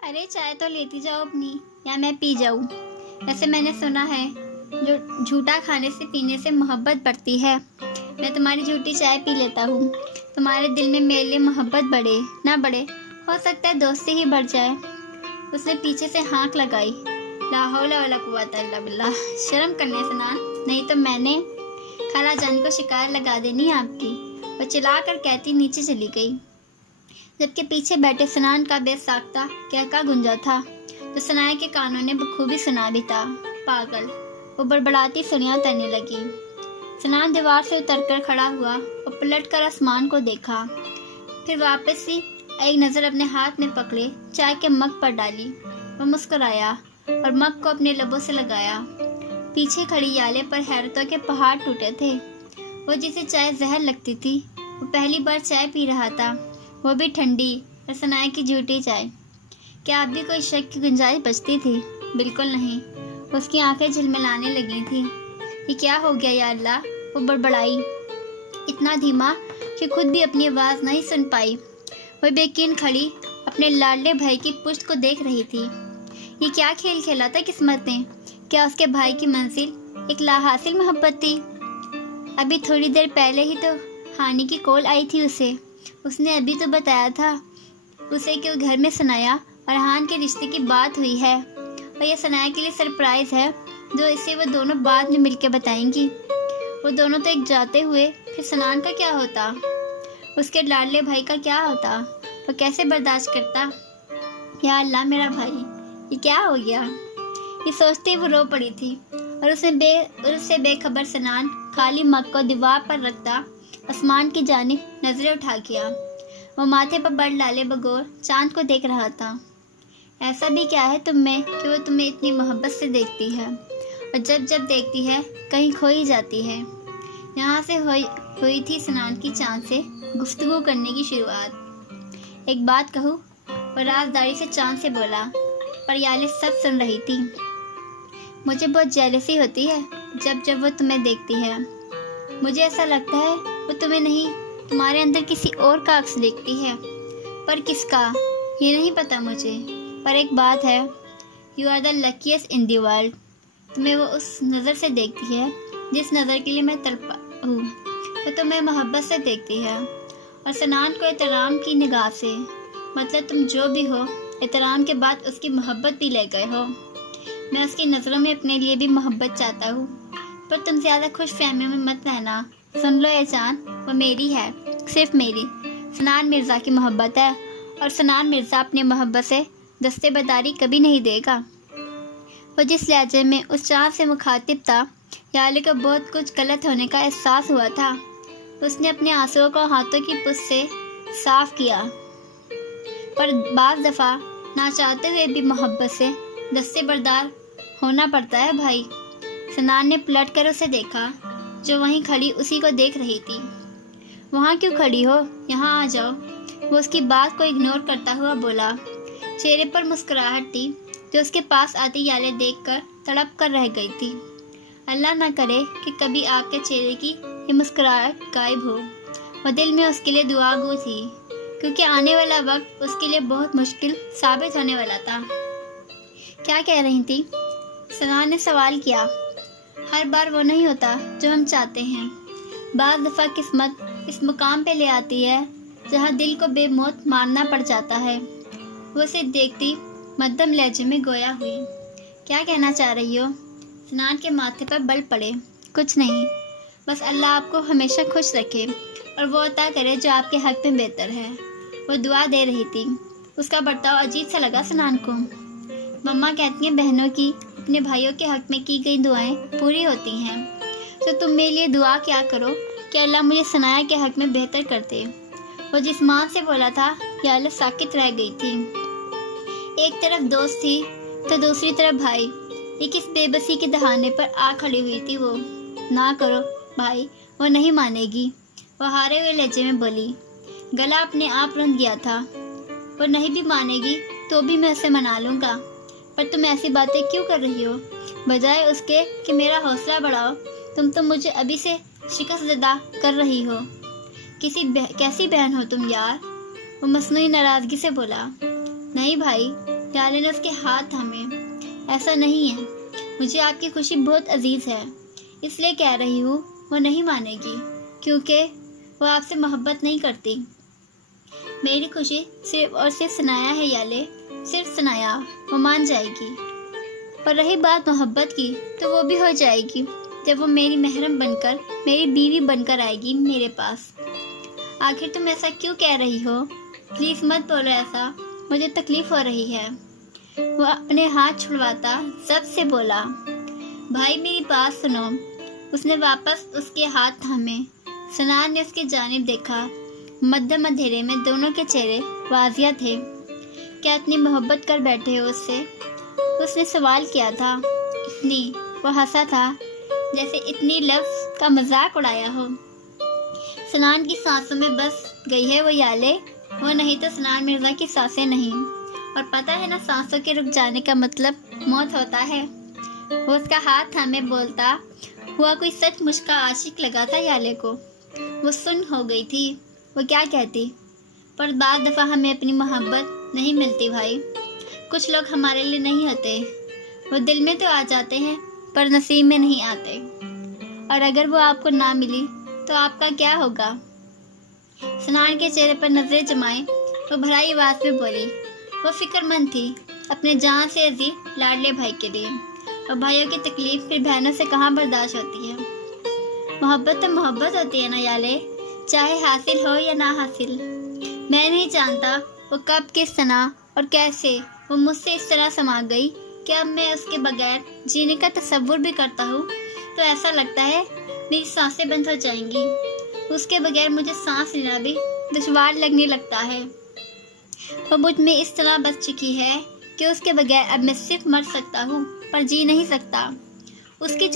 अरे चाय तो लेती जाओ अपनी, या मैं पी जाऊँ। वैसे मैंने सुना है जो झूठा खाने से पीने से मोहब्बत बढ़ती है। मैं तुम्हारी झूठी चाय पी लेता हूँ। तुम्हारे दिल में मेरे लिए मोहब्बत बढ़े ना बढ़े, हो सकता है दोस्ती ही बढ़ जाए। उसने पीछे से हाँक लगाई। ला हौला वला कुव्वता इल्ला बिल्लाह। शर्म करने से ना, नहीं तो मैंने खाला जान को शिकायत लगा देनी है आपकी। वो चिल्ला कर कहती नीचे चली गई, जबकि पीछे बैठे सनान का बेसाख्ता कहका गुंजा था, तो सनाया के कानों ने बखूबी सुना भी था। पागल, वो बड़बड़ाती सुनिया उतरने लगी। सनान दीवार से उतरकर खड़ा हुआ और पलटकर आसमान को देखा, फिर वापस ही एक नज़र अपने हाथ में पकड़े चाय के मग पर डाली। वो मुस्कुराया और मग को अपने लबों से लगाया। पीछे खड़ी याले पर हैरतों के पहाड़ टूटे थे। वो जिसे चाय जहर लगती थी, वो पहली बार चाय पी रहा था, वो भी ठंडी और सनाया की झूठी चाय। क्या अब भी कोई शक की गुंजाइश बचती थी? बिल्कुल नहीं। उसकी आंखें झिलमिलाने लगी थी। ये क्या हो गया या अल्लाह? वो बड़बड़ाई, इतना धीमा कि खुद भी अपनी आवाज़ नहीं सुन पाई। वो बेयकीन खड़ी अपने लाडले भाई की पुश्त को देख रही थी। ये क्या खेल खेला था किस्मत ने? क्या उसके भाई की मंजिल एक लाहासिल मोहब्बत थी? अभी थोड़ी देर पहले ही तो हानि की कॉल आई थी उसे। उसने अभी तो बताया था उसे कि वो घर में सनाया और हान के रिश्ते की बात हुई है, और यह सनाया के लिए सरप्राइज़ है जो इसे वो दोनों बाद में मिलकर बताएंगी। वो दोनों तो एक जाते हुए, फिर सनान का क्या होता? उसके लाडले भाई का क्या होता? वो कैसे बर्दाश्त करता? या अल्लाह मेरा भाई, ये क्या हो गया? ये सोचते वो रो पड़ी थी, और उससे बेखबर सनान खाली मग को दीवार पर रखता आसमान की जानिब नजरें उठा किया। वो माथे पर बड़ डाले बगौर चांद को देख रहा था। ऐसा भी क्या है तुम में कि वो तुम्हें इतनी मोहब्बत से देखती है, और जब जब देखती है कहीं खो ही जाती है। यहाँ से हुई थी सनान की चांद से गुफ्तगू करने की शुरुआत। एक बात कहूँ? वो राजदारी से चांद से बोला, पर याले सब सुन रही थी। मुझे बहुत जेलसी होती है जब जब वो तुम्हें देखती है। मुझे ऐसा लगता है वो तुम्हें नहीं, तुम्हारे अंदर किसी और का अक्स देखती है, पर किसका ये नहीं पता मुझे। पर एक बात है, you are the luckiest in the world. तुम्हें वो उस नज़र से देखती है जिस नज़र के लिए मैं तड़पा हूँ। वो तुम्हें मोहब्बत से देखती है, और सनान को एहतराम की निगाह से। मतलब तुम जो भी हो, एहतराम के बाद उसकी मोहब्बत भी ले गए हो। मैं उसकी नज़रों में अपने लिए भी मोहब्बत चाहता हूँ, पर तुम ज़्यादा खुश फहमी में मत रहना। सुन लो ये चांद, वो मेरी है, सिर्फ मेरी। सनान मिर्ज़ा की मोहब्बत है, और सनान मिर्ज़ा अपनी मोहब्बत से दस्तेबरदारी कभी नहीं देगा। वो जिस लहजे में उस चांद से मुखातिब था, याले को बहुत कुछ गलत होने का एहसास हुआ था। उसने अपने आंसुओं को हाथों की पुस से साफ किया, पर बाज़ दफ़ा ना चाहते हुए भी मोहब्बत से दस्तेबरदार होना पड़ता है भाई। सनान ने पलट कर उसे देखा, जो वहीं खड़ी उसी को देख रही थी। वहाँ क्यों खड़ी हो? यहाँ आ जाओ। वो उसकी बात को इग्नोर करता हुआ बोला। चेहरे पर मुस्कुराहट थी जो उसके पास आती याले देखकर तड़प कर रह गई थी। अल्लाह ना करे कि कभी आपके चेहरे की ये मुस्कुराहट गायब हो। वो दिल में उसके लिए दुआ गो थी, क्योंकि आने वाला वक्त उसके लिए बहुत मुश्किल साबित होने वाला था। क्या कह रही थी? सना ने सवाल किया। हर बार वो नहीं होता जो हम चाहते हैं। बाज़ दफ़ा किस्मत इस मुकाम पे ले आती है जहाँ दिल को बेमौत मारना पड़ जाता है। वो उसे देखती मध्यम लहजे में गोया हुई। क्या कहना चाह रही हो? सनान के माथे पर बल पड़े। कुछ नहीं, बस अल्लाह आपको हमेशा खुश रखे और वो अता करे जो आपके हक में बेहतर है। वो दुआ दे रही थी। उसका बर्ताव अजीब सा लगा सनान को। मम्मा कहती हैं बहनों की अपने भाइयों के हक में की गई दुआएं पूरी होती हैं, तो तुम मेरे लिए दुआ क्या करो कि अल्लाह मुझे सनाया के हक में बेहतर कर दे। वो जिस माँ से बोला था, या अल्लाह साकित रह गई थी। एक तरफ दोस्त थी तो दूसरी तरफ भाई। ये किस बेबसी के दहाने पर आ खड़ी हुई थी वो। ना करो भाई, वो नहीं मानेगी। वो हारे हुए लहजे में बोली। गला अपने आप रुंध गया था। वो नहीं भी मानेगी तो भी मैं उसे मना लूँगा, पर तुम ऐसी बातें क्यों कर रही हो? बजाय उसके कि मेरा हौसला बढ़ाओ, तुम तो मुझे अभी से शिकस्तज़दा कर रही हो। कैसी बहन हो तुम यार? वो मसनूई नाराज़गी से बोला। नहीं भाई, याले ने उसके हाथ थामे। ऐसा नहीं है, मुझे आपकी खुशी बहुत अजीज है, इसलिए कह रही हूँ। वो नहीं मानेगी क्योंकि वो आपसे मोहब्बत नहीं करती। मेरी खुशी सिर्फ और सिर्फ सनाया है याले, सिर्फ सनाया। वो मान जाएगी। पर रही बात मोहब्बत की, तो वो भी हो जाएगी जब वो मेरी महरम बनकर, मेरी बीवी बनकर आएगी मेरे पास। आखिर तुम ऐसा क्यों कह रही हो? प्लीज़ मत बोलो ऐसा, मुझे तकलीफ हो रही है। वो अपने हाथ छुड़वाता जब से बोला, भाई मेरी बात सुनो। उसने वापस उसके हाथ थामे। सनान ने उसकी जानिब देखा। मध्यम अंधेरे में दोनों के चेहरे वाजिया थे। क्या इतनी मोहब्बत कर बैठे हो उससे? उसने सवाल किया था। इतनी? वो हंसा था जैसे इतनी लफ्ज़ का मजाक उड़ाया हो। सनान की सांसों में बस गई है वो याले, वो नहीं तो सनान मिर्ज़ा की सांसें नहीं। और पता है ना, सांसों के रुक जाने का मतलब मौत होता है। वो उसका हाथ थामे बोलता हुआ कोई सचमुच का आशिक लगा था याले को। वो सुन हो गई थी। वो क्या कहती? पर बाद दफ़ा हमें अपनी मोहब्बत नहीं मिलती भाई। कुछ लोग हमारे लिए नहीं होते। वो दिल में तो आ जाते हैं पर नसीब में नहीं आते। और अगर वो आपको ना मिली तो आपका क्या होगा? सनान के चेहरे पर नजरें जमाए वो भराई आवाज में बोली। वो फिक्रमंद थी अपने जान से अजीज लाडले भाई के लिए। और भाइयों की तकलीफ फिर बहनों से कहाँ बर्दाश्त होती है। मोहब्बत तो मोहब्बत होती है ना याले, चाहे हासिल हो या ना हासिल। मैं नहीं जानता वो कब, किस तरह और कैसे वो मुझसे इस तरह समा गई कि अब मैं उसके बगैर जीने का तसव्वुर भी करता हूँ तो ऐसा लगता है मेरी सांसें बंद हो जाएंगी। उसके बगैर मुझे सांस लेना भी दुश्वार लगने लगता है। वो मुझ में इस तरह बस चुकी है कि उसके बगैर अब मैं सिर्फ मर सकता हूँ पर जी नहीं सकता। उसकी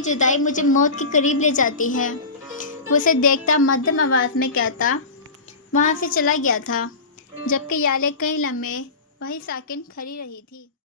जुदाई मुझे मौत के करीब ले जाती है। वो उसे देखता मध्यम आवाज में कहता वहाँ से चला गया था, जबकि याले कई लम्हे वही साकिन खड़ी रही थी।